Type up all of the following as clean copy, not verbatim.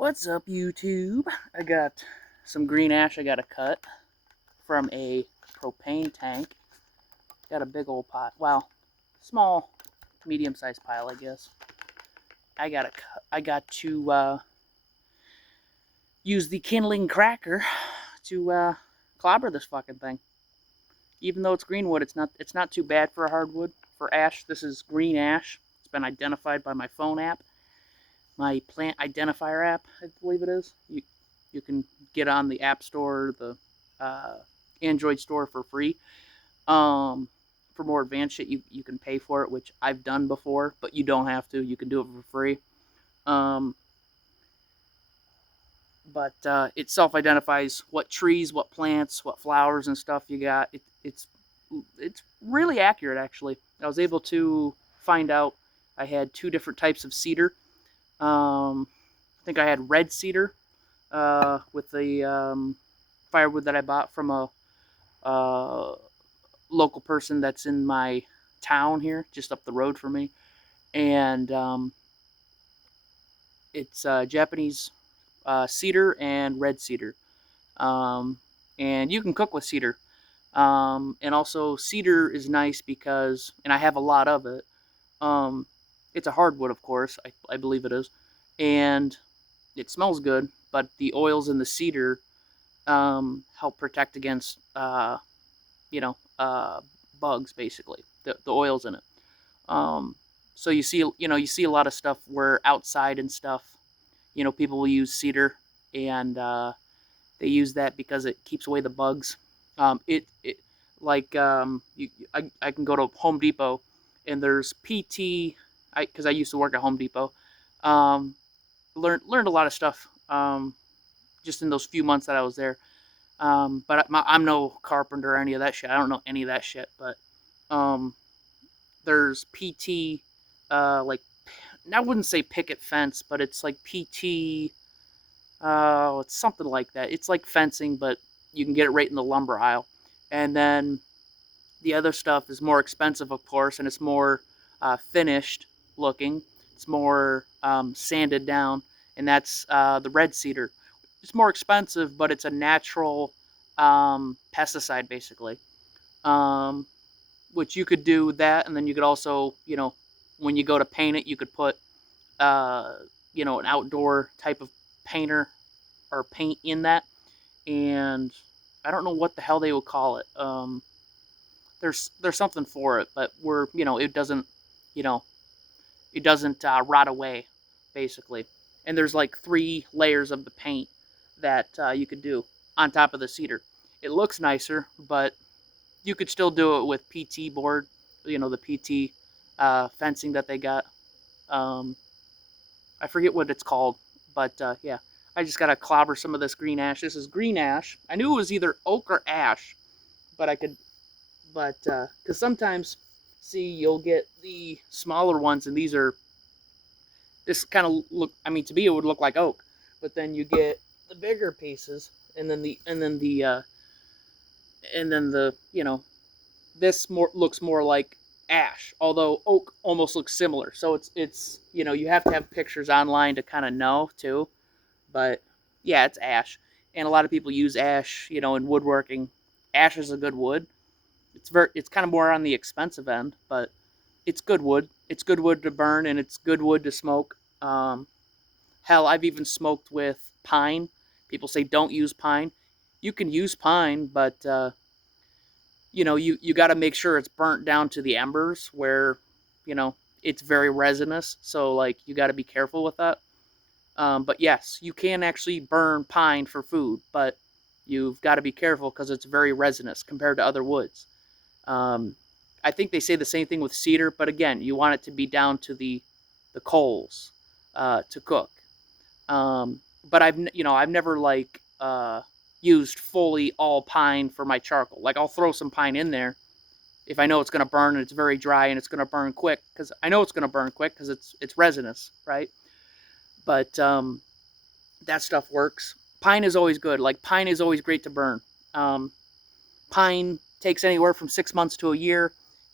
What's up, YouTube? I got some green ash I gotta cut from a propane tank. Got a big old pot. Well, small, medium-sized pile, I guess. I got to use the kindling cracker to clobber this fucking thing. Even though it's green wood, it's not too bad for a hardwood. For ash, this is green ash. It's been identified by my phone app. My plant identifier app, I believe it is. You can get on the App Store, the Android store for free. For more advanced shit, you can pay for it, which I've done before, but you don't have to. You can do it for free. But it self-identifies what trees, what plants, what flowers and stuff you got. It's really accurate, actually. I was able to find out I had two different types of cedar. I think I had red cedar with the firewood that I bought from a local person that's in my town here, just up the road from me. And it's Japanese cedar and red cedar. And you can cook with cedar. And also, cedar is nice because, and I have a lot of it. It's a hardwood, of course. I believe it is. And it smells good, but the oils in the cedar help protect against, bugs, basically. The oils in it. So you see a lot of stuff where outside and stuff, people will use cedar, and they use that because it keeps away the bugs. I can go to Home Depot, and there's PT. Because I used to work at Home Depot. Learned a lot of stuff just in those few months that I was there. But I'm no carpenter or any of that shit. I don't know any of that shit. But there's PT, like, I wouldn't say picket fence, but it's like PT. It's something like that. It's like fencing, but you can get it right in the lumber aisle. And then the other stuff is more expensive, of course, and it's more finished looking. It's more sanded down, and that's the red cedar. It's more expensive, but it's a natural pesticide, basically. Which you could do that, and then you could also, when you go to paint it, you could put, an outdoor type of painter or paint in that, and I don't know what the hell they would call it. There's something for it, but it doesn't, rot away, basically. And there's like 3 layers of the paint that you could do on top of the cedar. It looks nicer, but you could still do it with PT board, the PT fencing that they got. I forget what it's called, but yeah. I just got to clobber some of this green ash. This is green ash. I knew it was either oak or ash, but because sometimes, see, you'll get the smaller ones, and this kind of look, to me it would look like oak, but then you get the bigger pieces, and then this looks more like ash, although oak almost looks similar. So it's you have to have pictures online to kind of know too, but yeah, it's ash, and a lot of people use ash, in woodworking. Ash is a good wood. It's kind of more on the expensive end, but it's good wood. It's good wood to burn, and it's good wood to smoke. Hell, I've even smoked with pine. People say don't use pine. You can use pine, but you got to make sure it's burnt down to the embers where it's very resinous. So like you got to be careful with that. But yes, you can actually burn pine for food, but you've got to be careful because it's very resinous compared to other woods. I think they say the same thing with cedar, but again, you want it to be down to the coals to cook. But I've never used fully all pine for my charcoal. Like I'll throw some pine in there if I know it's going to burn and it's very dry and it's going to burn quick, because I know it's going to burn quick because it's resinous, right? But that stuff works. Pine is always good. Like pine is always great to burn. Pine takes anywhere from 6 months to a year.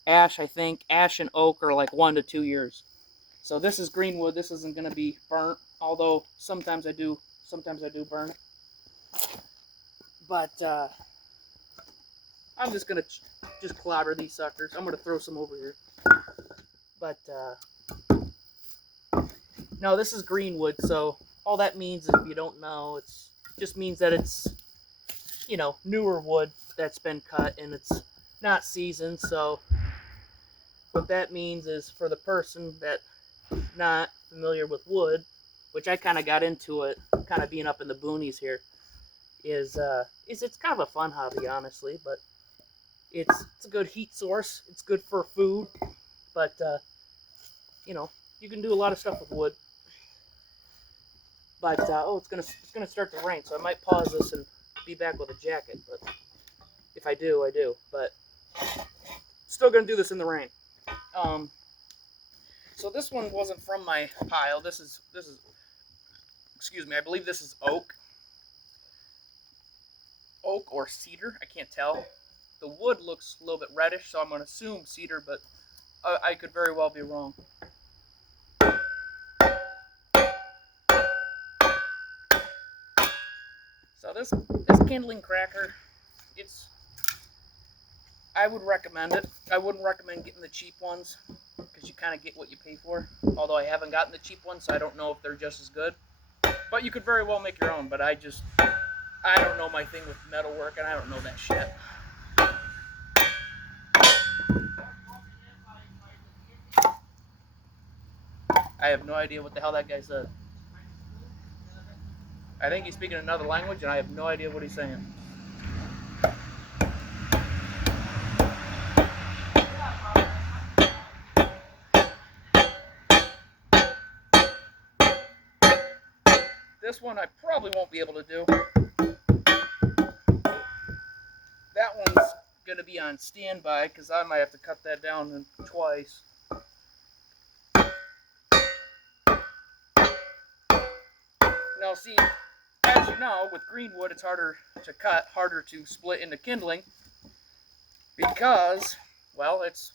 Ash and oak are like 1 to 2 years. So this is greenwood. This isn't going to be burnt. Although sometimes I do burn it. But I'm just gonna just clobber these suckers. I'm gonna throw some over here. But no, this is greenwood, so all that means, if you don't know, it's just means that it's, newer wood that's been cut and it's not seasoned. So what that means is, for the person that not familiar with wood, which I kind of got into it, kind of being up in the boonies here, is it's kind of a fun hobby, honestly. But it's a good heat source. It's good for food, but you know you can do a lot of stuff with wood. But it's gonna start to rain, so I might pause this and be back with a jacket. But if I do, I do. But still gonna do this in the rain. Um, so this one wasn't from my pile. This is excuse me. I believe this is oak or cedar. I can't tell. The wood looks a little bit reddish, so I'm gonna assume cedar, but I could very well be wrong. So this kindling cracker, it's I would recommend it. I wouldn't recommend getting the cheap ones, because you kind of get what you pay for. Although I haven't gotten the cheap ones, so I don't know if they're just as good. But you could very well make your own. But I don't know my thing with metalwork, and I don't know that shit. I have no idea what the hell that guy said. I think he's speaking another language, and I have no idea what he's saying. This one I probably won't be able to do. That one's going to be on standby, because I might have to cut that down twice. Now, see, as you know, with greenwood, it's harder to cut, harder to split into kindling, because, well, it's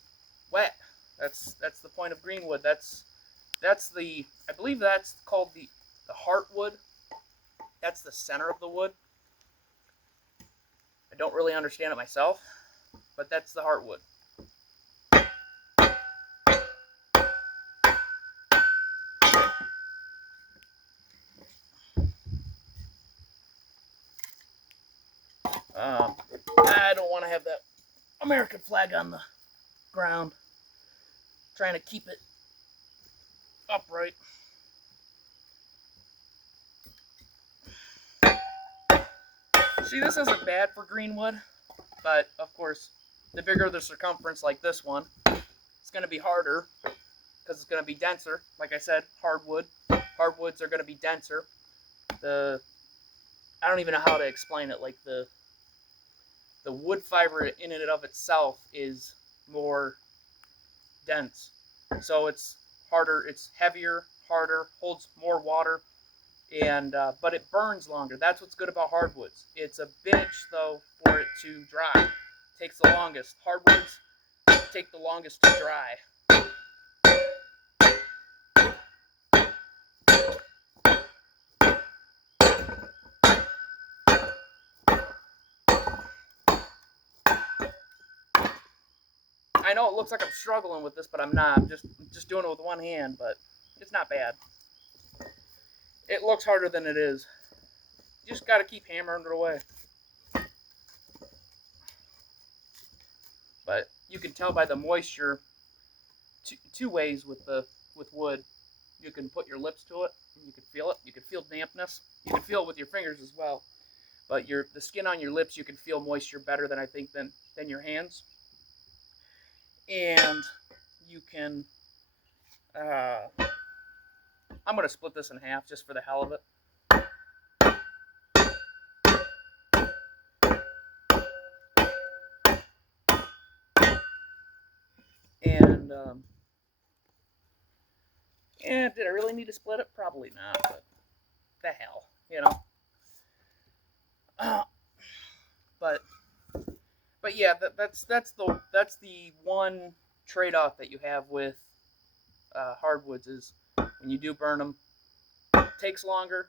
wet. That's the point of greenwood. I believe that's called the heartwood. That's the center of the wood. I don't really understand it myself, but that's the heartwood. I don't want to have that American flag on the ground. Trying to keep it upright. See, this isn't bad for greenwood, but of course, the bigger the circumference, like this one, it's going to be harder, because it's going to be denser. Like I said, hardwoods are going to be denser. I don't even know how to explain it. Like the wood fiber in and of itself is more dense, so it's harder. It's heavier, harder, holds more water, and but it burns longer. That's what's good about hardwoods. It's a bitch though for it to dry. It takes the longest. Hardwoods take the longest to dry. I know it looks like I'm struggling with this, but I'm not. I'm just doing it with one hand, but it's not bad. It looks harder than it is. You just got to keep hammering it away. But you can tell by the moisture two ways with wood. You can put your lips to it, and you can feel it. You can feel dampness. You can feel it with your fingers as well. But the skin on your lips, you can feel moisture better than I think than your hands. And you can. I'm going to split this in half just for the hell of it. And did I really need to split it? Probably not. But the hell, but yeah, that's the one trade-off that you have with hardwoods, is when you do burn them, takes longer,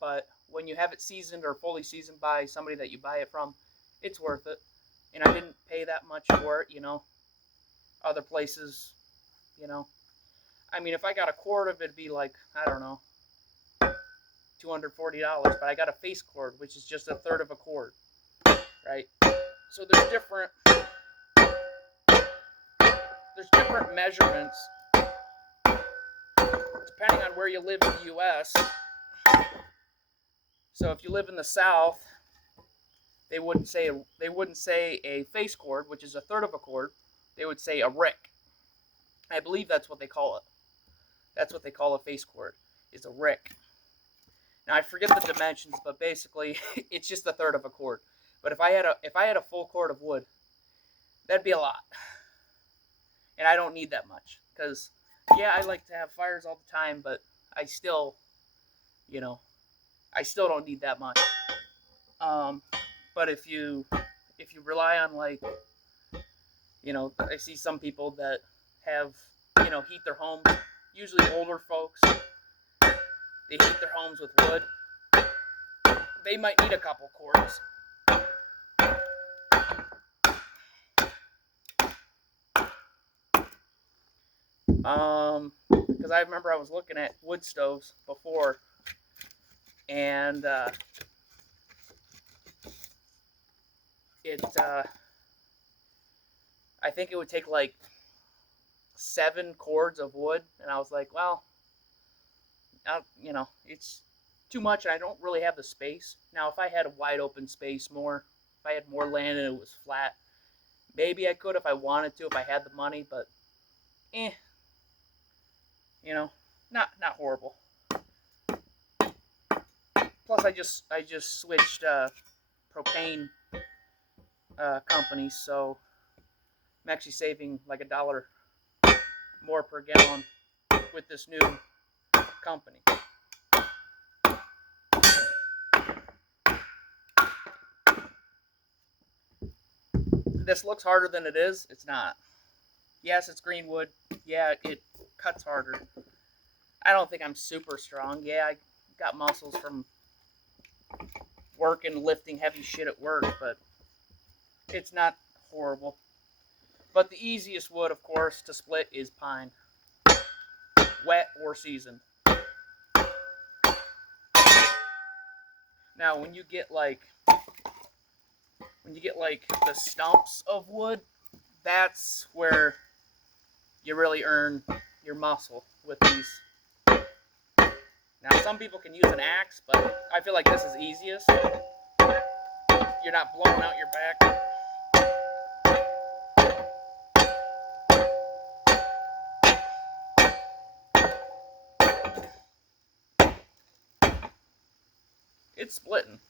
but when you have it seasoned or fully seasoned by somebody that you buy it from, it's worth it. And I didn't pay that much for it, Other places, I mean, if I got a quart of it, it'd be like, I don't know, $240, but I got a face cord, which is just a third of a quart, right? So there's different measurements depending on where you live in the U.S. So if you live in the South, they wouldn't say a face cord, which is a third of a cord. They would say a rick. I believe that's what they call it. That's what they call a face cord, is a rick. Now I forget the dimensions, but basically it's just a third of a cord. But if I had a full cord of wood, that'd be a lot. And I don't need that much, because yeah, I like to have fires all the time, but I still don't need that much. But if you rely on, like, I see some people that have, heat their homes, usually older folks, they heat their homes with wood. They might need a couple cords. Because I remember I was looking at wood stoves before, and I think it would take like 7 cords of wood, and I was like, well, it's too much, and I don't really have the space. Now, if I had a wide open space if I had more land and it was flat, maybe I could if I wanted to, if I had the money, but not horrible. Plus, I just switched propane companies, so I'm actually saving like $1 more per gallon with this new company. This looks harder than it is. It's not. Yes, it's green wood. Yeah, it cuts harder. I don't think I'm super strong. Yeah, I got muscles from working, lifting heavy shit at work, but it's not horrible. But the easiest wood, of course, to split is pine. Wet or seasoned. Now, when you get like the stumps of wood, that's where you really earn your muscle with these. Now, some people can use an axe, but I feel like this is easiest. You're not blowing out your back. It's splitting.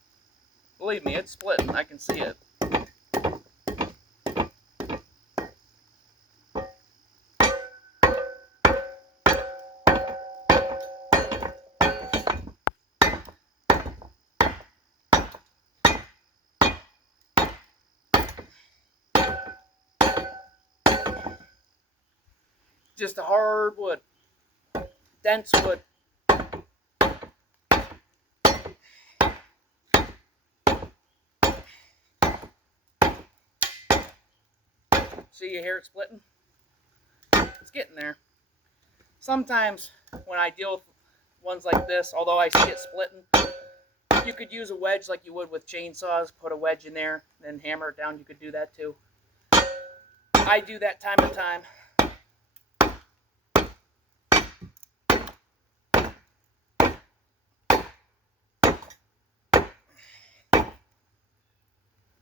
Believe me, it's splitting. I can see it. Just a hard wood. Dense wood. See, you hear it splitting? It's getting there. Sometimes when I deal with ones like this, although I see it splitting, you could use a wedge like you would with chainsaws. Put a wedge in there, then hammer it down. You could do that too. I do that time to time.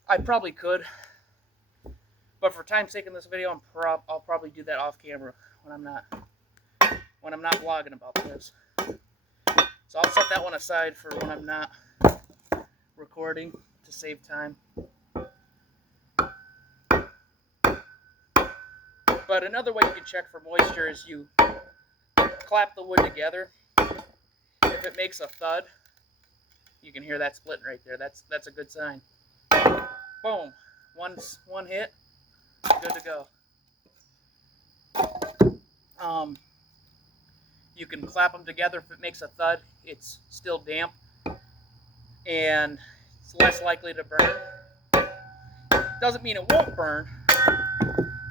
I probably could, but for time's sake in this video, I'll probably do that off camera when I'm not vlogging about this. So I'll set that one aside for when I'm not recording to save time. But another way you can check for moisture is you clap the wood together. If it makes a thud, you can hear that splitting right there. That's a good sign. Boom. One hit. Good to go. You can clap them together. If it makes a thud, it's still damp, and it's less likely to burn. Doesn't mean it won't burn.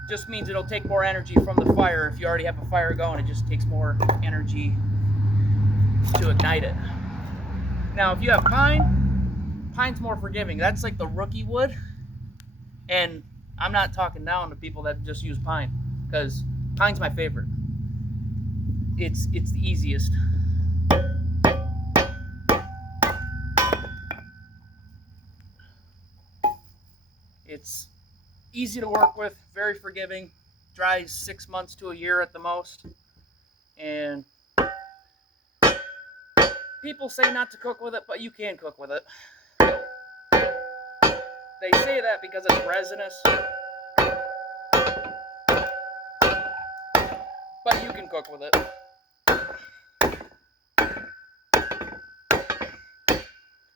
Just means it'll take more energy from the fire. If you already have a fire going, it just takes more energy to ignite it. Now, if you have pine, pine's more forgiving. That's like the rookie wood, and I'm not talking down to people that just use pine, because pine's my favorite. It's the easiest. It's easy to work with, very forgiving, dries 6 months to a year at the most, and people say not to cook with it, but you can cook with it. They say that because it's resinous, but you can cook with it.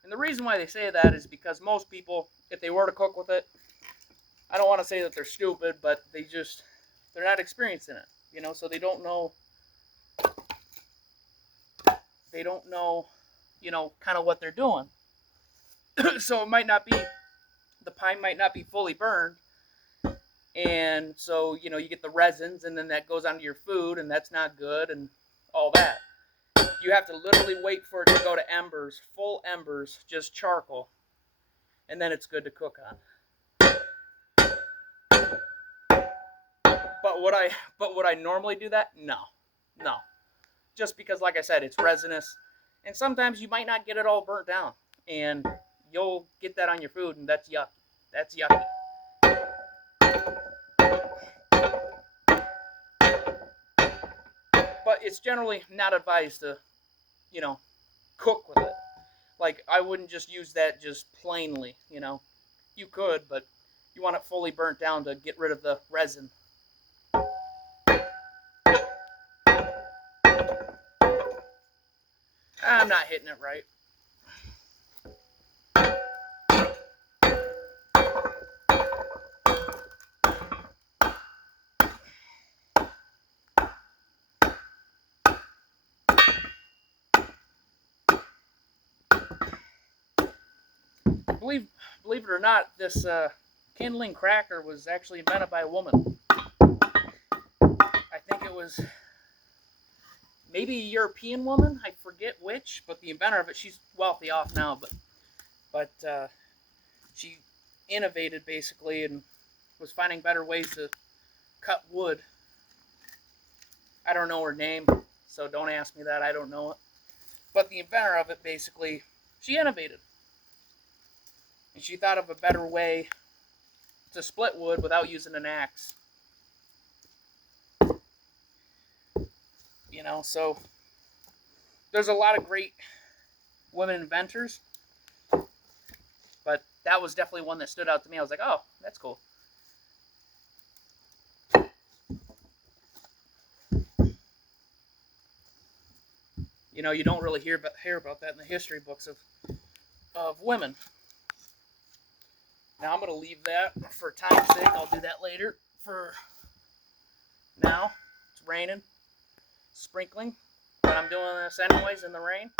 And the reason why they say that is because most people, if they were to cook with it, I don't want to say that they're stupid, but they're not experienced in it, so they don't know, kind of what they're doing. So it might not be, the pine might not be fully burned, and so, you get the resins, and then that goes onto your food, and that's not good, and all that. You have to literally wait for it to go to embers, full embers, just charcoal, and then it's good to cook on. But would I normally do that? No. Just because, like I said, it's resinous, and sometimes you might not get it all burnt down, and you'll get that on your food, and that's yucky. That's yucky. But it's generally not advised to, cook with it. Like, I wouldn't just use that just plainly, You could, but you want it fully burnt down to get rid of the resin. I'm not hitting it right. Believe it or not, this kindling cracker was actually invented by a woman. I think it was maybe a European woman. I forget which, but the inventor of it, she's wealthy off now, but she innovated basically and was finding better ways to cut wood. I don't know her name, so don't ask me that. I don't know it. But the inventor of it, basically, she innovated. And she thought of a better way to split wood without using an axe. So there's a lot of great women inventors, but that was definitely one that stood out to me. I was like, oh, that's cool. You don't really hear about that in the history books of women. Now I'm going to leave that for time's sake. I'll do that later. For now, it's raining, sprinkling, but I'm doing this anyways in the rain.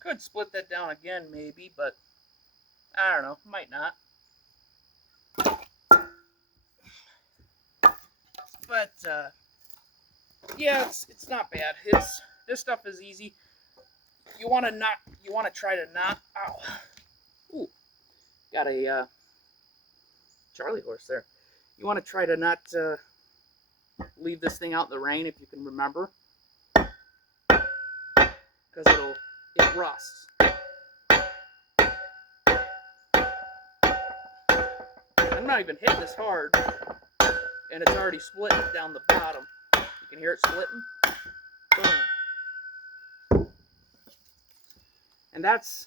Could split that down again maybe, but I don't know, might not. But yeah, it's not bad. This stuff is easy. You want to try to not. Ow. Ooh, got a Charlie horse there. You want to try to not leave this thing out in the rain if you can remember, because it rusts. I'm not even hitting this hard, and it's already splitting down the bottom. You can hear it splitting. Boom. And that's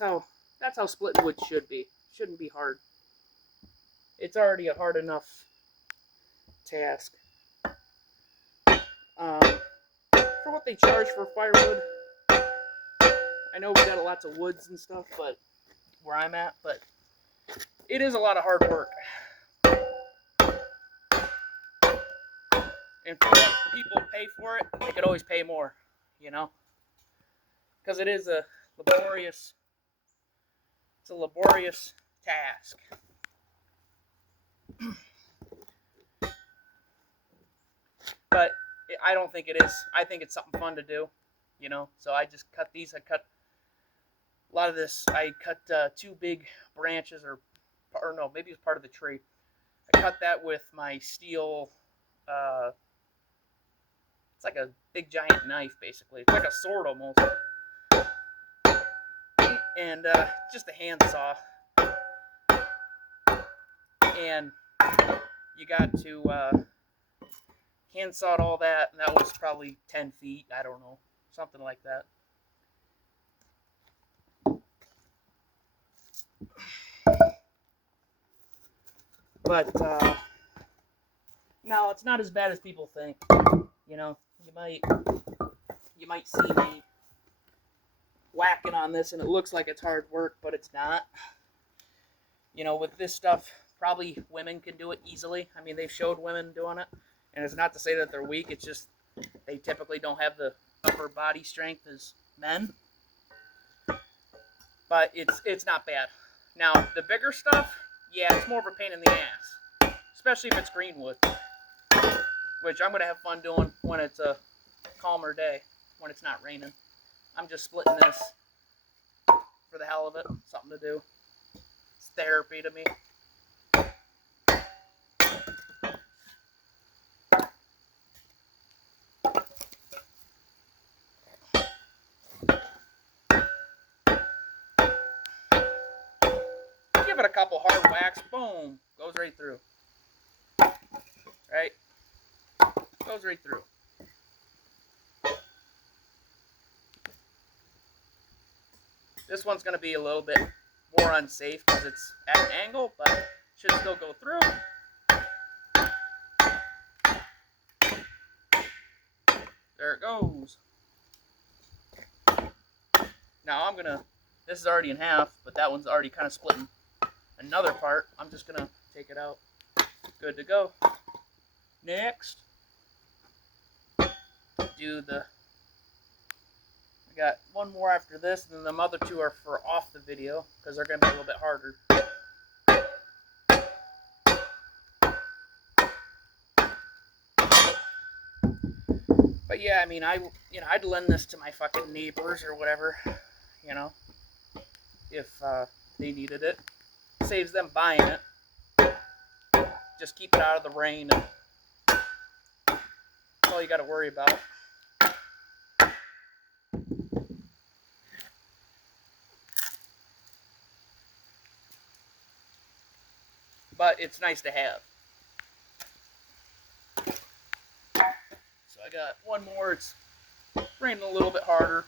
how splitting wood should be. Shouldn't be hard. It's already a hard enough task. For what they charge for firewood, I know we got lots of woods and stuff, but where I'm at, but it is a lot of hard work. And if you want people to pay for it, they could always pay more, you know? Because it is a laborious, task. But I don't think it is. I think it's something fun to do, you know? So I just cut these. I cut a lot of this. I cut 2 big branches, or no, maybe it's part of the tree. I cut that with my steel. It's like a big giant knife, basically. It's like a sword almost. And just a hand saw. And you got to hand sawed all that, and that was probably 10 feet. I don't know, something like that. But no, it's not as bad as people think. You know, you might see me whacking on this, and it looks like it's hard work, but it's not. You know, with this stuff, probably women can do it easily. I mean, they've showed women doing it, and it's not to say that they're weak. It's just they typically don't have the upper body strength as men. But it's not bad. Now, the bigger stuff, yeah, it's more of a pain in the ass, especially if it's greenwood, which I'm going to have fun doing when it's a calmer day, when it's not raining. I'm just splitting this for the hell of it, something to do. It's therapy to me. Give it a couple hard whacks, boom, goes right through. Right? Goes right through. This one's going to be a little bit more unsafe because it's at an angle, but should still go through. There it goes. Now I'm going to, this is already in half, but that one's already kind of splitting another part. I'm just going to take it out. Good to go. Next, do the, I got one more after this, and then the other 2 are for off the video, because they're going to be a little bit harder. But yeah, I mean, I'd lend this to my fucking neighbors or whatever, you know, if they needed it. Saves them buying it. Just keep it out of the rain, and that's all you got to worry about. But it's nice to have. So I got one more. It's raining a little bit harder.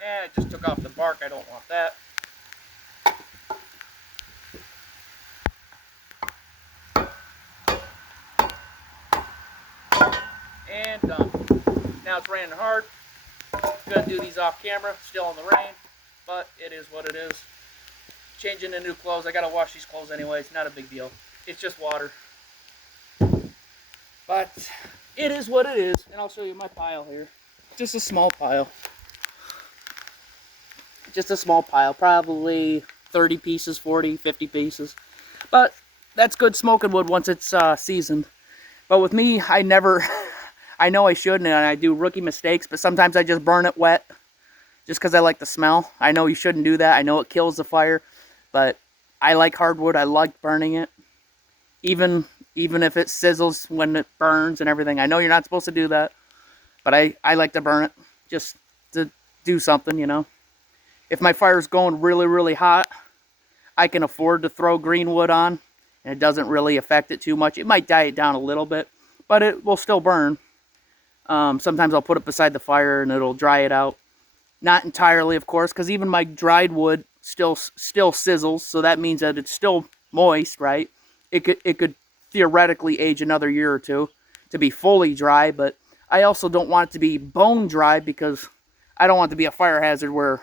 Yeah, it just took off the bark. I don't want that. And done. Now it's raining hard. Gonna do these off camera, still in the rain, but it is what it is. Changing into new clothes. I gotta wash these clothes anyways. Not a big deal. It's just water. But it is what it is, and I'll show you my pile here. Just a small pile. Just a small pile, probably 30 pieces, 40, 50 pieces. But that's good smoking wood once it's seasoned. But with me, I never, I know I shouldn't, and I do rookie mistakes, but sometimes I just burn it wet just because I like the smell. I know you shouldn't do that. I know it kills the fire, but I like hardwood. I like burning it. Even if it sizzles when it burns and everything. I know you're not supposed to do that, but I like to burn it just to do something, you know. If my fire's going really, really hot, I can afford to throw greenwood on, and it doesn't really affect it too much. It might die it down a little bit, but it will still burn. Sometimes I'll put it beside the fire, and it'll dry it out. Not entirely, of course, because even my dried wood still sizzles, so that means that it's still moist, right? It could theoretically age another year or two to be fully dry, but I also don't want it to be bone dry because I don't want it to be a fire hazard where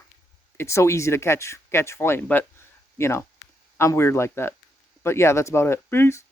it's so easy to catch flame. But you know, I'm weird like that. But yeah, that's about it. Peace.